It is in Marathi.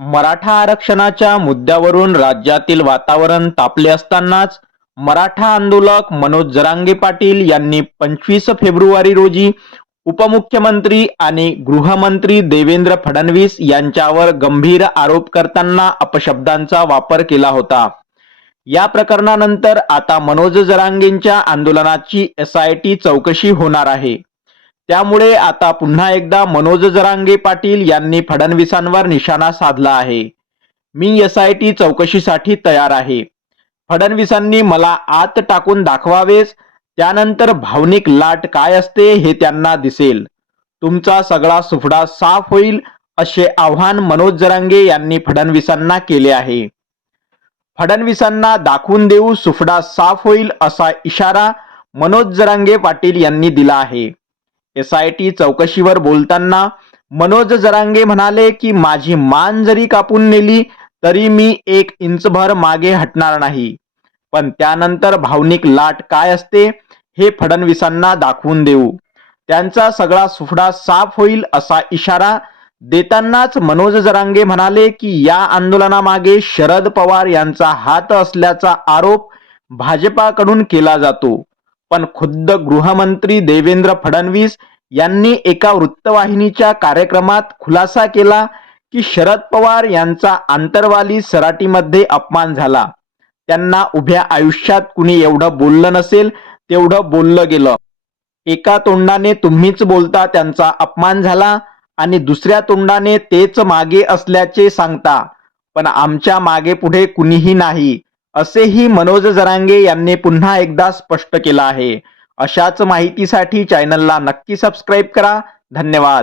मराठा आरक्षणाच्या मुद्द्यावरून राज्यातील वातावरण तापले असतानाच मराठा आंदोलक मनोज जरांगे पाटील यांनी पंचवीस फेब्रुवारी रोजी उपमुख्यमंत्री आणि गृहमंत्री देवेंद्र फडणवीस यांच्यावर गंभीर आरोप करताना अपशब्दांचा वापर केला होता. या प्रकरणानंतर आता मनोज जरांगेंच्या आंदोलनाची एस आय टी चौकशी होणार आहे. त्यामुळे आता पुन्हा एकदा मनोज जरांगे पाटील यांनी फडणवीसांवर निशाणा साधला आहे. मी एस आय टी चौकशीसाठी तयार आहे. फडणवीसांनी मला आत टाकून दाखवावेच त्यानंतर भावनिक लाट काय असते हे त्यांना दिसेल. तुमचा सगळा सुफडा साफ होईल असे आव्हान मनोज जरांगे यांनी फडणवीसांना केले आहे. फडणवीसांना दाखवून देऊ सुफडा साफ होईल असा इशारा मनोज जरांगे पाटील यांनी दिला आहे. एस आय टी चौकशीवर बोलताना मनोज जरांगे म्हणाले की माझी मान जरी कापून नेली तरी मी एक इंचभर मागे हटणार नाही. पण त्यानंतर भावनिक लाट काय असते हे फडणवीसांना दाखवून देऊ. त्यांचा सगळा सुफडा साफ होईल असा इशारा देतानाच मनोज जरांगे म्हणाले की या आंदोलनामागे शरद पवार यांचा हात असल्याचा आरोप भाजपाकडून केला जातो. पण खुद्द गृहमंत्री देवेंद्र फडणवीस यांनी एका वृत्तवाहिनीच्या कार्यक्रमात खुलासा केला की शरद पवार यांचा आंतरवाली सराटीमध्ये अपमान झाला. त्यांना उभ्या आयुष्यात कुणी एवढं बोललं नसेल तेवढं बोललं गेलं. एका तोंडाने तुम्हीच बोलता त्यांचा अपमान झाला आणि दुसऱ्या तोंडाने तेच मागे असल्याचे सांगता. पण आमच्या मागे पुढे कुणीही नाही. असेही मनोज जरांगे यांनी पुन्हा एकदा स्पष्ट केलं आहे. अशाच माहितीसाठी चॅनलला नक्की सबस्क्राईब करा. धन्यवाद.